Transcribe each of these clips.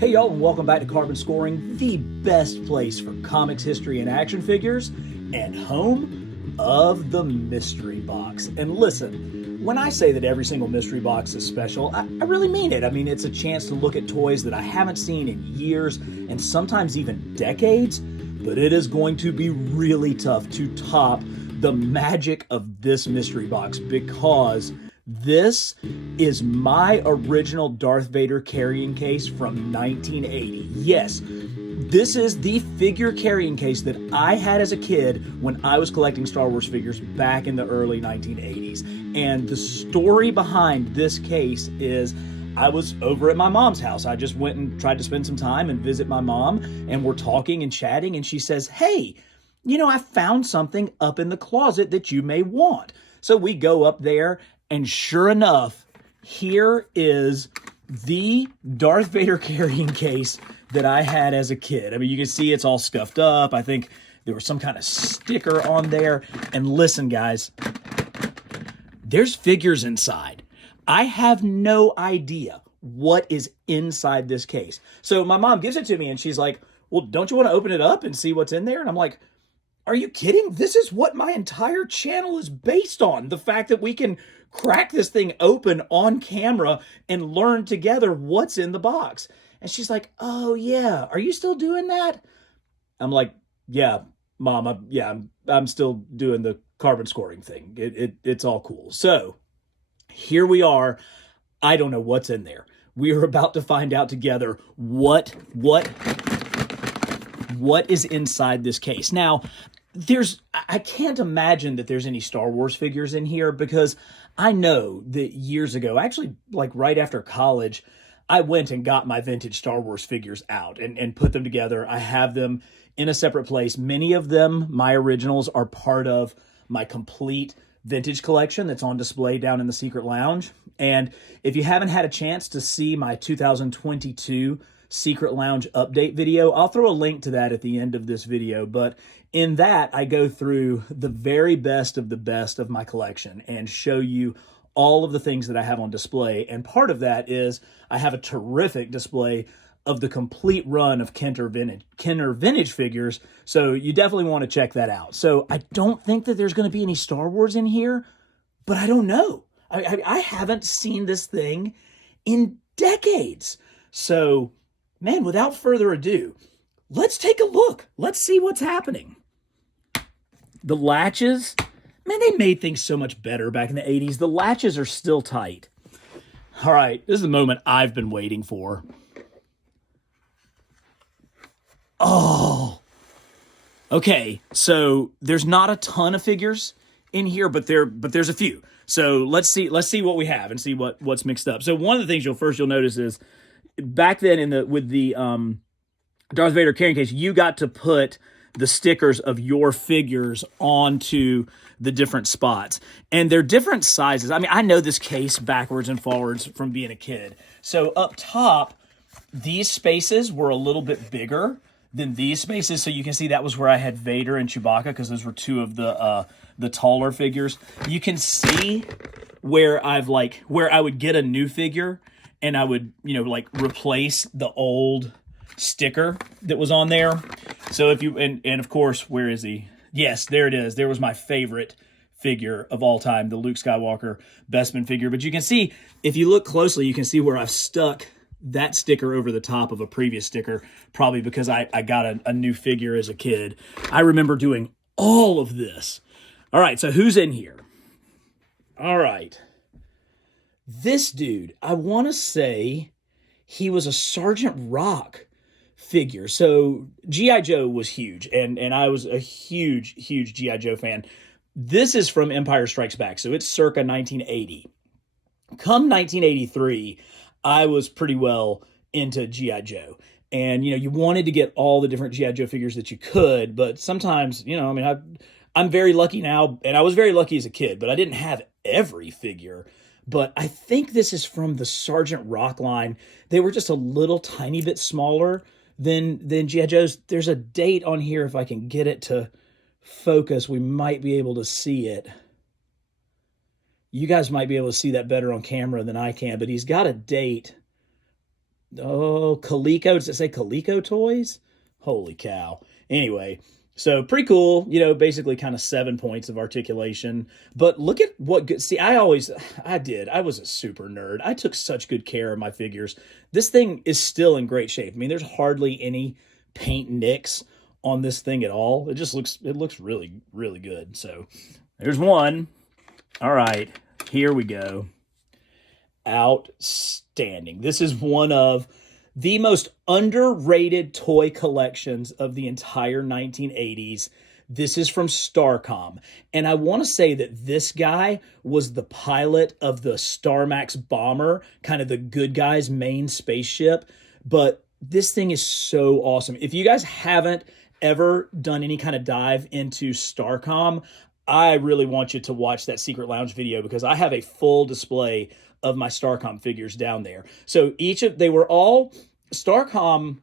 Hey y'all, and welcome back to Carbon Scoring, the best place for comics, history, and action figures, and home of the mystery box. And listen, when I say that every single mystery box is special, I really mean it. I mean, it's a chance to look at toys that I haven't seen in years, and sometimes even decades, but it is going to be really tough to top the magic of this mystery box, because this is my original Darth Vader carrying case from 1980. Yes, this is the figure carrying case that I had as a kid when I was collecting Star Wars figures back in the early 1980s. And the story behind this case is I was over at my mom's house. I just went and tried to spend some time and visit my mom, and we're talking and chatting, and she says, "Hey, I found something up in the closet that you may want." So we go up there, and sure enough, here is the Darth Vader carrying case that I had as a kid. I mean, you can see it's all scuffed up. I think there was some kind of sticker on there. And listen, guys, there's figures inside. I have no idea what is inside this case. So my mom gives it to me, and she's like, "Well, don't you want to open it up and see what's in there?" And I'm like, "Are you kidding? This is what my entire channel is based on. The fact that we can crack this thing open on camera and learn together what's in the box." And she's like, "Oh yeah, are you still doing that?" I'm like, "Yeah, Mom, I'm still doing the carbon scoring thing. It's all cool." So here we are. I don't know what's in there. We are about to find out together what is inside this case. Now, I can't imagine that there's any Star Wars figures in here, because I know that years ago, actually like right after college, I went and got my vintage Star Wars figures out and put them together. I have them in a separate place. Many of them, my originals, are part of my complete vintage collection that's on display down in the Secret Lounge. And if you haven't had a chance to see my 2022 Secret Lounge update video, I'll throw a link to that at the end of this video. But in that, I go through the very best of the best of my collection and show you all of the things that I have on display. And part of that is I have a terrific display of the complete run of Kenner vintage figures. So you definitely want to check that out. So I don't think that there's going to be any Star Wars in here, but I don't know. I haven't seen this thing in decades. So, man, without further ado, let's take a look. Let's see what's happening. The latches, man, they made things so much better back in the 80s. The latches are still tight. All right, this is the moment I've been waiting for. Oh, okay. So there's not a ton of figures in here, but there's a few. So let's see what we have and see what's mixed up. So one of the things you'll notice is back then with the Darth Vader carrying case, you got to put the stickers of your figures onto the different spots. And they're different sizes. I mean, I know this case backwards and forwards from being a kid. So up top, these spaces were a little bit bigger than these spaces. So you can see that was where I had Vader and Chewbacca, because those were two of the taller figures. You can see where I would get a new figure and I would, replace the old sticker that was on there. So if you, and of course, where is he? Yes, there it is. There was my favorite figure of all time, the Luke Skywalker Bespin figure. But you can see, if you look closely, you can see where I've stuck that sticker over the top of a previous sticker, probably because I got a new figure as a kid. I remember doing all of this. All right, so who's in here? All right. This dude, I want to say he was a Sergeant Rock figure. So G.I. Joe was huge, and I was a huge G.I. Joe fan. This is from Empire Strikes Back, so it's circa 1980. Come 1983, I was pretty well into G.I. Joe. And, you wanted to get all the different G.I. Joe figures that you could, but sometimes, I'm very lucky now, and I was very lucky as a kid, but I didn't have every figure. But I think this is from the Sergeant Rock line. They were just a little tiny bit smaller than G.I. Joe's. There's a date on here. If I can get it to focus, we might be able to see it. You guys might be able to see that better on camera than I can, but he's got a date Oh, Coleco. Does it say Coleco Toys? Holy cow. Anyway, so pretty cool. Basically kind of 7 points of articulation. But look at what good. See, I was a super nerd. I took such good care of my figures. This thing is still in great shape. I mean, there's hardly any paint nicks on this thing at all. It looks really, really good. So there's one. All right, here we go. Outstanding. This is one of the most underrated toy collections of the entire 1980s. This is from Starcom. And I want to say that this guy was the pilot of the Starmax bomber, kind of the good guy's main spaceship. But this thing is so awesome. If you guys haven't ever done any kind of dive into Starcom, I really want you to watch that Secret Lounge video because I have a full display of my Starcom figures down there. So they were all, Starcom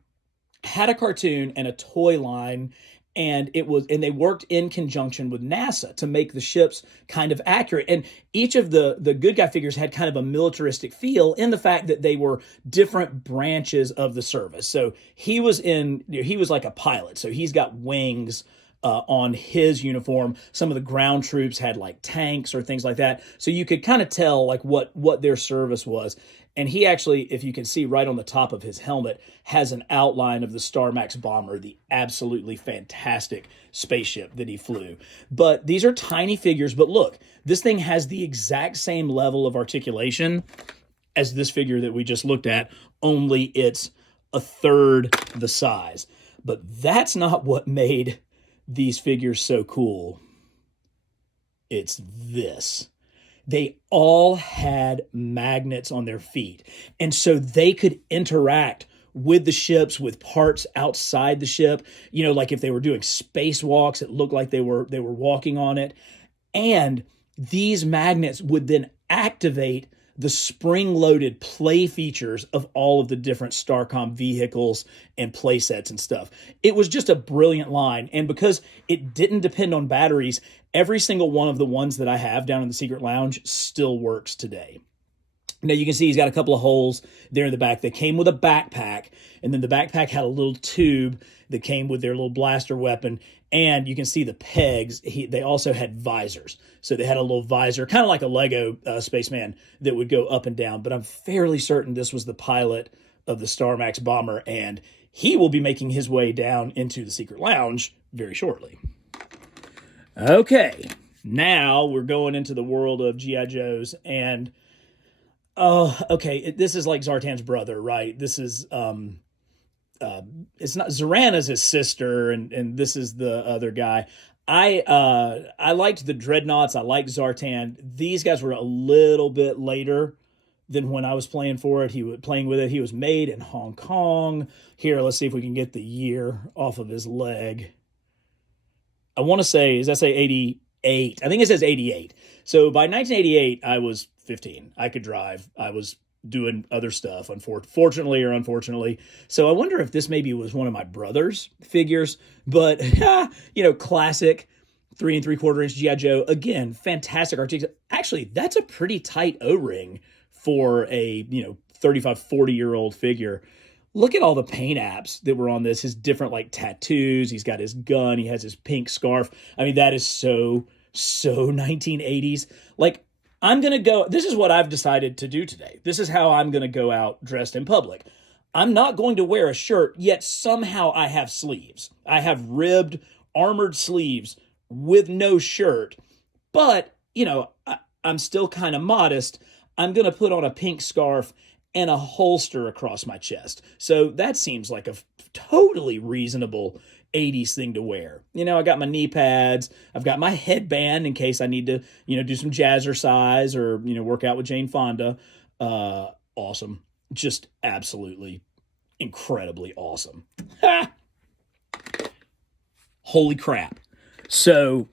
had a cartoon and a toy line, and they worked in conjunction with NASA to make the ships kind of accurate. And each of the good guy figures had kind of a militaristic feel in the fact that they were different branches of the service. So he was like a pilot, so he's got wings on his uniform. Some of the ground troops had like tanks or things like that. So you could kind of tell like what their service was. And he actually, if you can see right on the top of his helmet, has an outline of the Starmax bomber, the absolutely fantastic spaceship that he flew. But these are tiny figures. But look, this thing has the exact same level of articulation as this figure that we just looked at, only it's a third the size. But that's not what made these figures so cool. It's this. They all had magnets on their feet. And so they could interact with the ships, with parts outside the ship. Like if they were doing spacewalks, it looked like they were walking on it. And these magnets would then activate the spring-loaded play features of all of the different Starcom vehicles and play sets and stuff. It was just a brilliant line. And because it didn't depend on batteries, every single one of the ones that I have down in the Secret Lounge still works today. Now you can see he's got a couple of holes there in the back. They came with a backpack, and then the backpack had a little tube that came with their little blaster weapon. And you can see the pegs. They also had visors. So they had a little visor, kind of like a Lego spaceman that would go up and down. But I'm fairly certain this was the pilot of the Starmax bomber, and he will be making his way down into the Secret Lounge very shortly. Okay, now we're going into the world of G.I. Joes, and okay, this is like Zartan's brother, right? This is it's not, Zorana's his sister, and this is the other guy. I liked the Dreadnoks. I liked Zartan. These guys were a little bit later than when I was playing with it. He was made in Hong Kong. Here, let's see if we can get the year off of his leg. I want to say, does that say 88? I think it says 88. So by 1988, I was 15. I could drive. I was doing other stuff, fortunately or unfortunately. So I wonder if this maybe was one of my brother's figures, but classic 3 3/4 inch G.I. Joe. Again, fantastic articulation. Actually, that's a pretty tight O-ring for a 35, 40-year-old figure. Look at all the paint apps that were on this, his different like tattoos. He's got his gun. He has his pink scarf. I mean, that is so 1980s. Like, I'm going to go, this is what I've decided to do today. This is how I'm going to go out dressed in public. I'm not going to wear a shirt, yet somehow I have sleeves. I have ribbed, armored sleeves with no shirt. But, I'm still kind of modest. I'm going to put on a pink scarf and a holster across my chest. So that seems like a totally reasonable 80s thing to wear. I got my knee pads. I've got my headband in case I need to, do some jazzercise or, work out with Jane Fonda. Awesome. Just absolutely incredibly awesome. Holy crap. So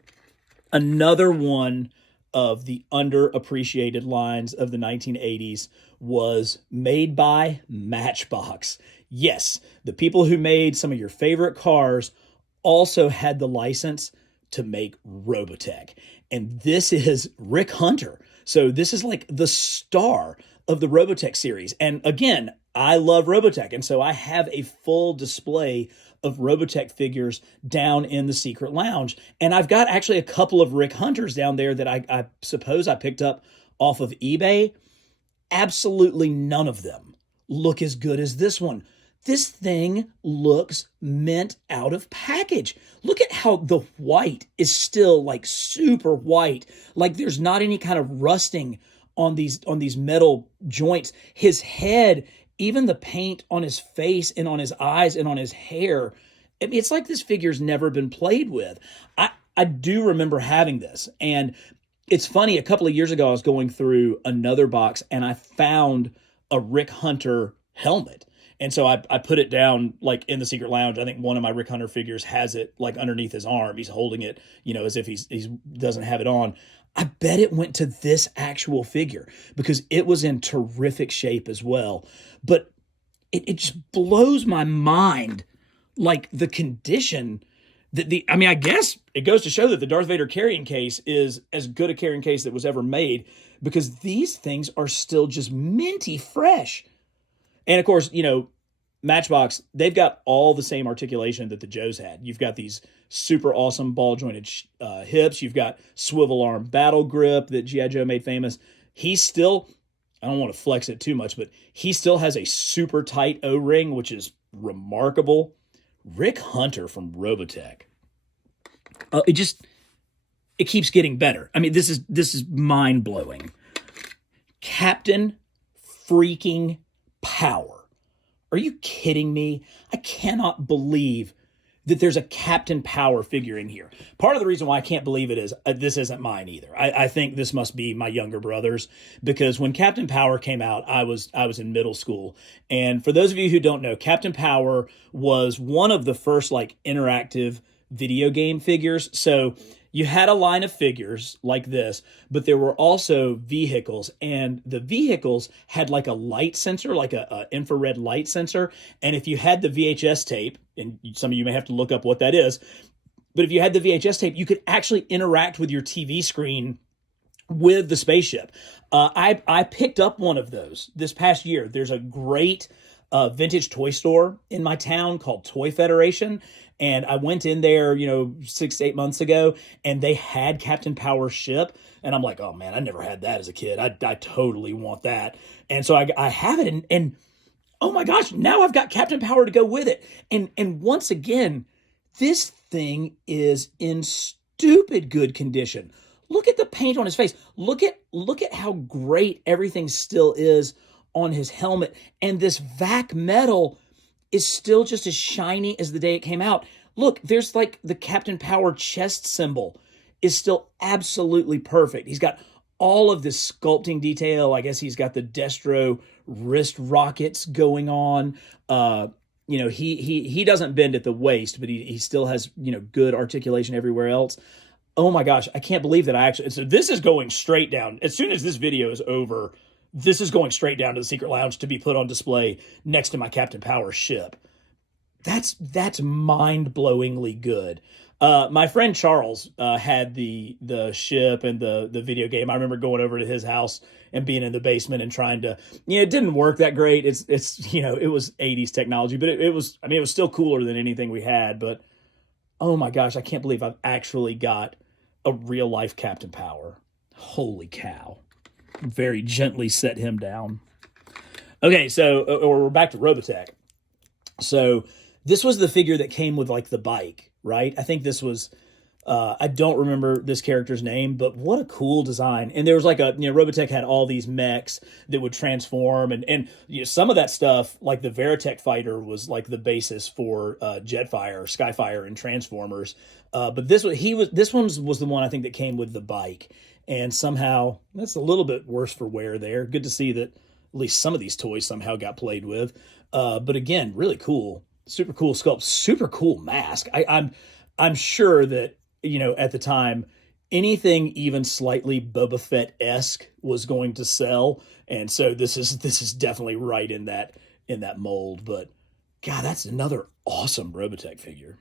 another one of the underappreciated lines of the 1980s was made by Matchbox. Yes, the people who made some of your favorite cars also had the license to make Robotech. And this is Rick Hunter. So this is like the star of the Robotech series. And again, I love Robotech. And so I have a full display of Robotech figures down in the secret lounge. And I've got actually a couple of Rick Hunters down there that I suppose I picked up off of eBay. Absolutely none of them look as good as this one. This thing looks mint out of package. Look at how the white is still like super white. Like there's not any kind of rusting on these metal joints. His head, even the paint on his face and on his eyes and on his hair, I mean, it's like this figure's never been played with. I do remember having this, and it's funny, a couple of years ago I was going through another box and I found a Rick Hunter helmet. And so I put it down like in the secret lounge. I think one of my Rick Hunter figures has it like underneath his arm. He's holding it, as if he doesn't have it on. I bet it went to this actual figure because it was in terrific shape as well. But it just blows my mind, like the condition that I guess it goes to show that the Darth Vader carrying case is as good a carrying case that was ever made, because these things are still just minty fresh. And of course, Matchbox, they've got all the same articulation that the Joes had. You've got these super awesome ball jointed hips. You've got swivel arm battle grip that G.I. Joe made famous. He's still, I don't want to flex it too much, but he still has a super tight O-ring, which is remarkable. Rick Hunter from Robotech. It keeps getting better. I mean, this is mind blowing. Captain freaking Power. Are you kidding me? I cannot believe that there's a Captain Power figure in here. Part of the reason why I can't believe it is this isn't mine either. I think this must be my younger brother's, because when Captain Power came out, I was in middle school. And for those of you who don't know, Captain Power was one of the first like interactive video game figures. So you had a line of figures like this, but there were also vehicles, and the vehicles had like a light sensor, like a infrared light sensor. And if you had the VHS tape, and some of you may have to look up what that is, but if you had the VHS tape, you could actually interact with your TV screen with the spaceship. I picked up one of those this past year. There's a great vintage toy store in my town called Toy Federation. And I went in there, 6 to 8 months ago, and they had Captain Power's ship. And I'm like, oh man, I never had that as a kid. I totally want that. And so I have it, and oh my gosh, now I've got Captain Power to go with it. And once again, this thing is in stupid good condition. Look at the paint on his face. Look at how great everything still is on his helmet. And this vac metal is still just as shiny as the day it came out. Look, there's like the Captain Power chest symbol is still absolutely perfect. He's got all of this sculpting detail. I guess he's got the Destro wrist rockets going on. He doesn't bend at the waist, but he still has, good articulation everywhere else. Oh my gosh, I can't believe that so this is going straight down. As soon as this video is over, this is going straight down to the secret lounge to be put on display next to my Captain Power ship. That's mind-blowingly good. My friend Charles had the ship and the video game. I remember going over to his house and being in the basement and trying to, it didn't work that great. It was 80s technology, but it was still cooler than anything we had. But oh my gosh, I can't believe I've actually got a real life Captain Power. Holy cow. Very gently set him down. Okay, so we're back to Robotech. So this was the figure that came with like the bike, right? I think this was, I don't remember this character's name, but what a cool design. And there was like Robotech had all these mechs that would transform, and some of that stuff, like the Veritech fighter was like the basis for Jetfire, Skyfire, and Transformers. But this one was the one I think that came with the bike. And somehow, that's a little bit worse for wear there. Good to see that at least some of these toys somehow got played with. But again, really cool. Super cool sculpt. Super cool mask. I'm sure that, at the time, anything even slightly Boba Fett-esque was going to sell. And so this is definitely right in that mold. But, God, that's another awesome Robotech figure.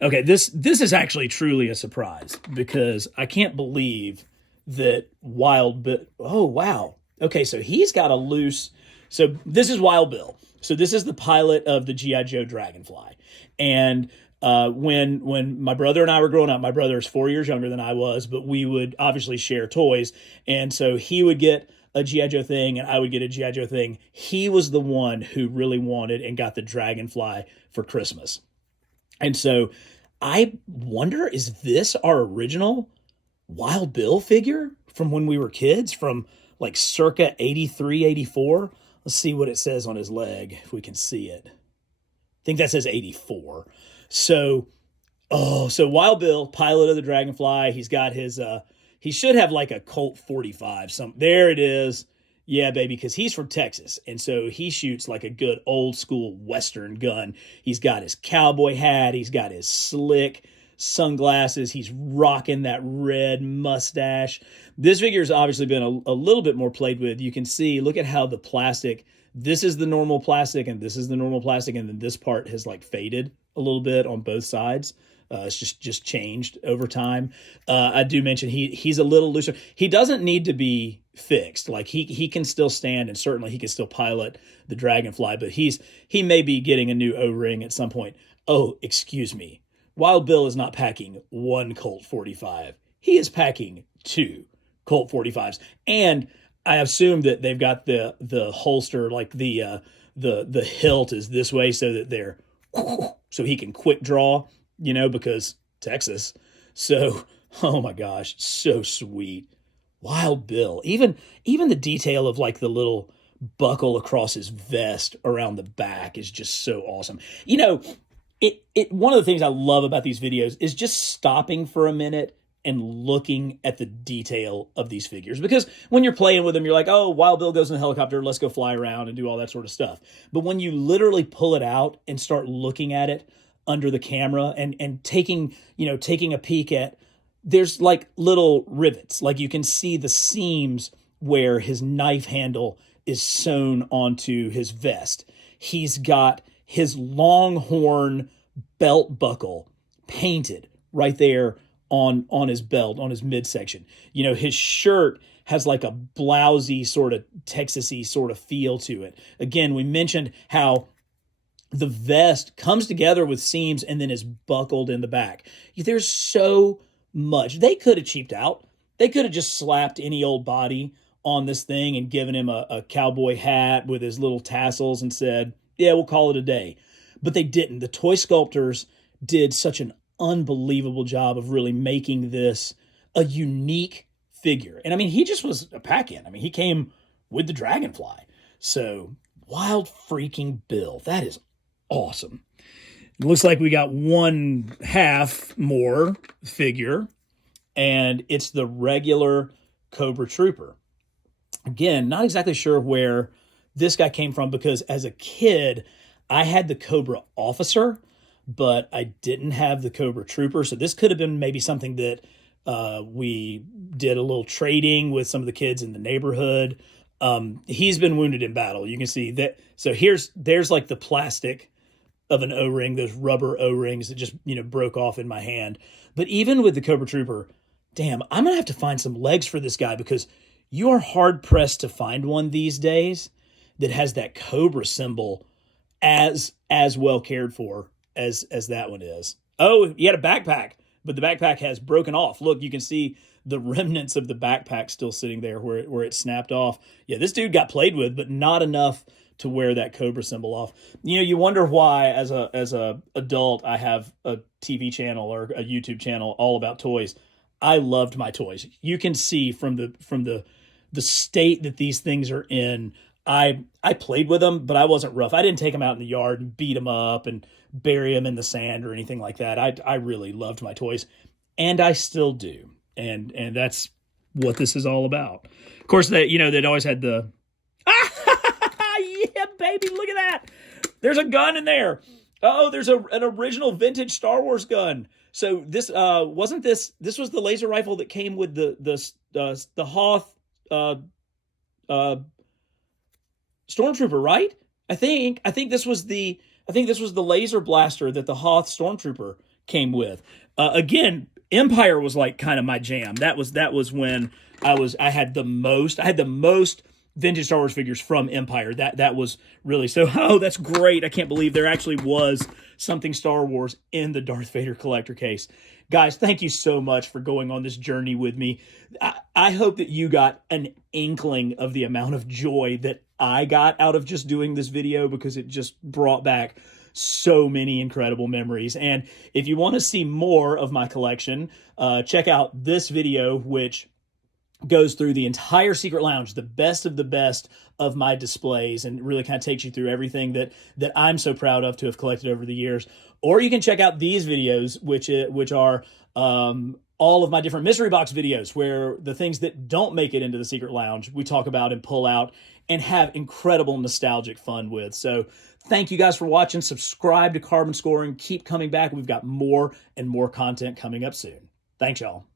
Okay, this is actually truly a surprise, because I can't believe that oh wow. Okay, so he's got a loose So this is Wild Bill. So this is the pilot of the G.I. Joe Dragonfly. And when my brother and I were growing up, my brother is 4 years younger than I was, but we would obviously share toys. And so he would get a G.I. Joe thing and I would get a G.I. Joe thing. He was the one who really wanted and got the Dragonfly for Christmas. And so I wonder, is this our original Wild Bill figure from when we were kids, from like circa 83, 84? Let's see what it says on his leg, if we can see it. I think that says 84. So Wild Bill, pilot of the Dragonfly, he's got his, he should have like a Colt 45. There it is. Yeah, baby, because he's from Texas. And so he shoots like a good old school Western gun. He's got his cowboy hat. He's got his slick sunglasses. He's rocking that red mustache. This figure's obviously been a little bit more played with. You can see, look at how the plastic, this is the normal plastic and this is the normal plastic. And then this part has like faded a little bit on both sides. It's just changed over time. I do mention he's a little looser. He doesn't need to be fixed. Like he can still stand, and certainly he can still pilot the Dragonfly, but he may be getting a new O-ring at some point. Oh, excuse me. Wild Bill is not packing one Colt 45. He is packing two Colt 45s. And I assume that they've got the holster, like the hilt is this way so that they're so he can quick draw, because Texas. So, oh my gosh, so sweet. Wild Bill. Even the detail of like the little buckle across his vest around the back is just so awesome. One of the things I love about these videos is just stopping for a minute and looking at the detail of these figures. Because when you're playing with them, you're like, oh, Wild Bill goes in a helicopter, let's go fly around and do all that sort of stuff. But when you literally pull it out and start looking at it under the camera and taking a peek at, there's like little rivets. Like you can see the seams where his knife handle is sewn onto his vest. He's got his Longhorn belt buckle painted right there on his belt, on his midsection. His shirt has like a blousy sort of Texas-y sort of feel to it. Again, we mentioned how the vest comes together with seams and then is buckled in the back. There's so much. They could have cheaped out. They could have just slapped any old body on this thing and given him a cowboy hat with his little tassels and said, yeah, we'll call it a day. But they didn't. The toy sculptors did such an unbelievable job of really making this a unique figure. And I mean, he just was a pack-in. I mean, he came with the Dragonfly. So, Wild freaking Bill. That is awesome. It looks like we got one half more figure, and it's the regular Cobra Trooper. Again, not exactly sure where this guy came from, because as a kid, I had the Cobra Officer, but I didn't have the Cobra Trooper. So this could have been maybe something that we did a little trading with some of the kids in the neighborhood. He's been wounded in battle. You can see that. So there's like the plastic of an O-ring, those rubber O-rings that just, broke off in my hand. But even with the Cobra Trooper, damn, I'm going to have to find some legs for this guy, because you are hard pressed to find one these days that has that Cobra symbol as well cared for as that one is. Oh, he had a backpack, but the backpack has broken off. Look, you can see the remnants of the backpack still sitting there where it snapped off. Yeah, this dude got played with, but not enough to wear that Cobra symbol off. You wonder why as a adult I have a TV channel or a YouTube channel all about toys. I loved my toys. You can see from the state that these things are in. I played with them, but I wasn't rough. I didn't take them out in the yard and beat them up and bury them in the sand or anything like that. I really loved my toys, and I still do. And that's what this is all about. Of course, they'd always had the yeah, baby, look at that. There's a gun in there. Oh, there's an original vintage Star Wars gun. So this wasn't this was the laser rifle that came with the Hoth Stormtrooper, right? I think this was the laser blaster that the Hoth Stormtrooper came with. Again, Empire was like kind of my jam. That was when I had the most vintage Star Wars figures from Empire. That was really so. Oh, that's great! I can't believe there actually was something Star Wars in the Darth Vader collector case. Guys, thank you so much for going on this journey with me. I hope that you got an inkling of the amount of joy that I got out of just doing this video, because it just brought back so many incredible memories. And if you want to see more of my collection, check out this video, which goes through the entire secret lounge, the best of the best of my displays, and really kind of takes you through everything that I'm so proud of to have collected over the years. Or you can check out these videos, which are all of my different mystery box videos, where the things that don't make it into the secret lounge we talk about and pull out and have incredible nostalgic fun with. So thank you guys for watching. Subscribe to Carbon Scoring. Keep coming back. We've got more and more content coming up soon. Thanks, y'all.